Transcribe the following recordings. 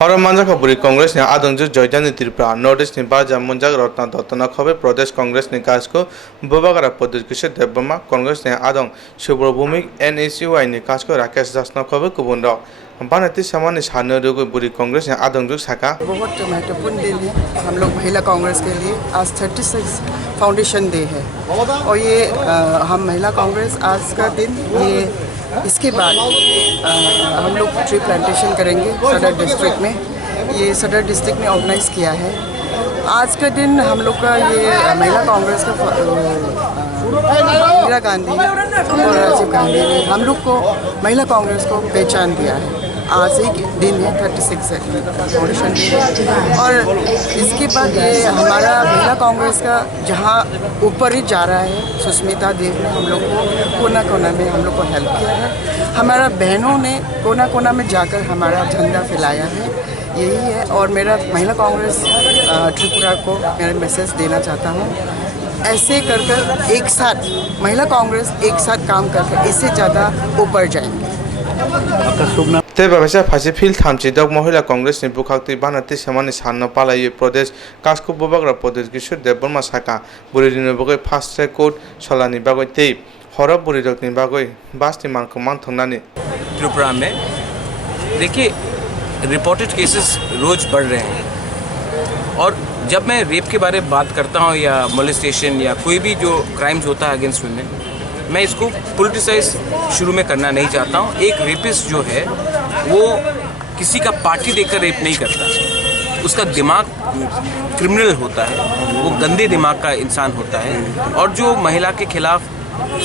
Palaijakkha Bwrwi Congressni adongju Joyjani Tripura Northeastni Baja Munjak Rotna Dotana Khobe Pradesh Congressni Kajko Bwrwi Pradesh Kishore Debbama Congressni adong Bwrwi NSUI ni Kajko Rakesh Jasna Khobe Kubunro Banati Samani Sano Rugo Bwrwi Congressni adongju Saka बहुत महत्वपूर्ण दिन है हम लोग महिला कांग्रेस के लिए आज 36 फाउंडेशन डे है और ये हम महिला कांग्रेस आज का दिन ये इसके बाद हम लोग ट्री प्लांटेशन करेंगे सदर डिस्ट्रिक्ट में। ये सदर डिस्ट्रिक्ट में ऑर्गेनाइज़ किया है। आज का दिन हम लोग का ये महिला कांग्रेस का इंदिरा गांधी और राजीव गांधी ने हम लोग को महिला कांग्रेस को पहचान दिया है। आज एक दिन है 36 फाउंडेशन डे और इसके बाद ये हमारा महिला कांग्रेस का जहाँ ऊपर ही जा रहा है। सुष्मिता देव ने हम लोग को कोना कोना में हम लोग को हेल्प किया है। हमारा बहनों ने कोना कोना में जाकर हमारा झंडा फैलाया है। यही है और मेरा महिला कांग्रेस त्रिपुरा को मेरा मैसेज देना चाहता हूँ। ऐसे कर एक साथ महिला कांग्रेस एक साथ काम करके इससे ज़्यादा ऊपर जाएंगे। Tebabasa Pasifil Thamchidok Mohila Congressni Bukhakti Banati Samani Sano Palaijakkha Pradesh Kajko Bwrwi Pradesh Kishore Debbama Saka Bwrwi Bagoi Fast Track Court Solani Bagoi Tape Hora Bwrwi Bagoi Basti Manko Mantonani Tripura में देखिए reported cases रोज बढ़ रहे हैं और जब मैं rape के बारे में बात करता हूँ या मोलेस्टेशन या कोई भी जो क्राइम्स होता है अगेंस्ट वुमेन, मैं इसको पॉलिटिसाइज शुरू में करना नहीं चाहता हूँ। एक रेपिस्ट जो है वो किसी का पार्टी देखकर रेप नहीं करता, उसका दिमाग क्रिमिनल होता है, वो गंदे दिमाग का इंसान होता है। और जो महिला के खिलाफ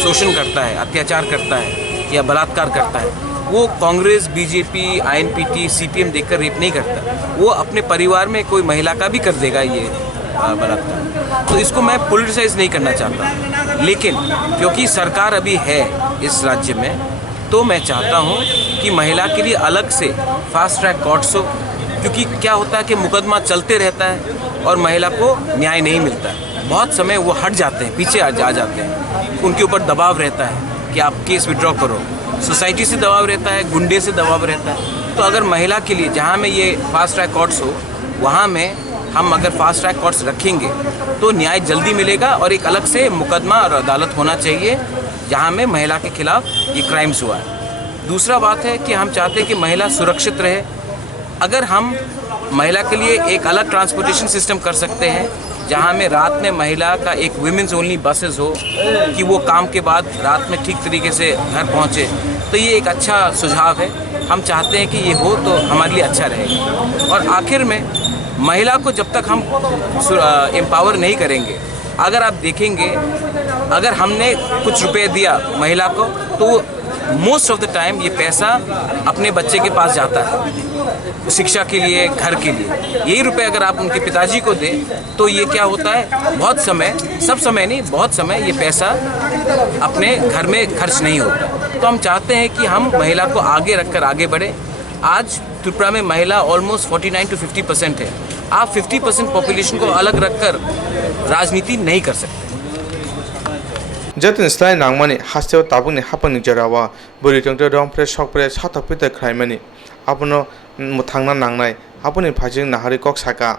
शोषण करता है, अत्याचार करता है या बलात्कार करता है, वो कांग्रेस, बीजेपी, आईएनपीटी, सीपीएम देखकर रेप नहीं करता, वो अपने परिवार में कोई महिला का भी कर देगा ये बलात्कार। तो इसको मैं पॉलिटिसाइज नहीं करना चाहता, लेकिन क्योंकि सरकार अभी है इस राज्य में, तो मैं चाहता हूँ कि महिला के लिए अलग से फास्ट ट्रैक कोर्ट्स हो। क्योंकि क्या होता है कि मुकदमा चलते रहता है और महिला को न्याय नहीं मिलता है। बहुत समय वो हट जाते हैं, पीछे आ जाते हैं, उनके ऊपर दबाव रहता है कि आप केस विड्रॉ करो, सोसाइटी से दबाव रहता है, गुंडे से दबाव रहता है। तो अगर महिला के लिए जहाँ में ये फास्ट ट्रैक कोर्ट्स हो, वहाँ में हम अगर फास्ट ट्रैक कोर्ट्स रखेंगे तो न्याय जल्दी मिलेगा और एक अलग से मुकदमा और अदालत होना चाहिए जहाँ में महिला के खिलाफ ये क्राइम्स हुआ है। दूसरा बात है कि हम चाहते हैं कि महिला सुरक्षित रहे। अगर हम महिला के लिए एक अलग ट्रांसपोर्टेशन सिस्टम कर सकते हैं जहाँ में रात में महिला का एक वुमेन्स ओनली बसेस हो कि वो काम के बाद रात में ठीक तरीके से घर पहुँचे, तो ये एक अच्छा सुझाव है। हम चाहते हैं कि ये हो तो हमारे लिए अच्छा रहेगा। और आखिर में महिला को जब तक हम एम्पावर नहीं करेंगे, अगर आप देखेंगे अगर हमने कुछ रुपए दिया महिला को तो मोस्ट ऑफ द टाइम ये पैसा अपने बच्चे के पास जाता है, शिक्षा के लिए, घर के लिए। यही रुपए अगर आप उनके पिताजी को दें तो ये क्या होता है, बहुत समय, सब समय नहीं, बहुत समय ये पैसा अपने घर में खर्च नहीं होता। तो हम चाहते हैं कि हम महिला को आगे रखकर आगे बढ़े। आज त्रिपुरा में महिला ऑलमोस्ट 49 to 50% है। आप 50% पॉपुलेशन को अलग रखकर राजनीति नहीं कर सकते। Jatin Slai Nangmani Hasteobo Tabuni Hapani Jarawa Bwrwi Tongto Rongpre Sokpre Satapite Kraimani Apono Muthangna Nangnai Aponi Phajing Nahari Kok Saka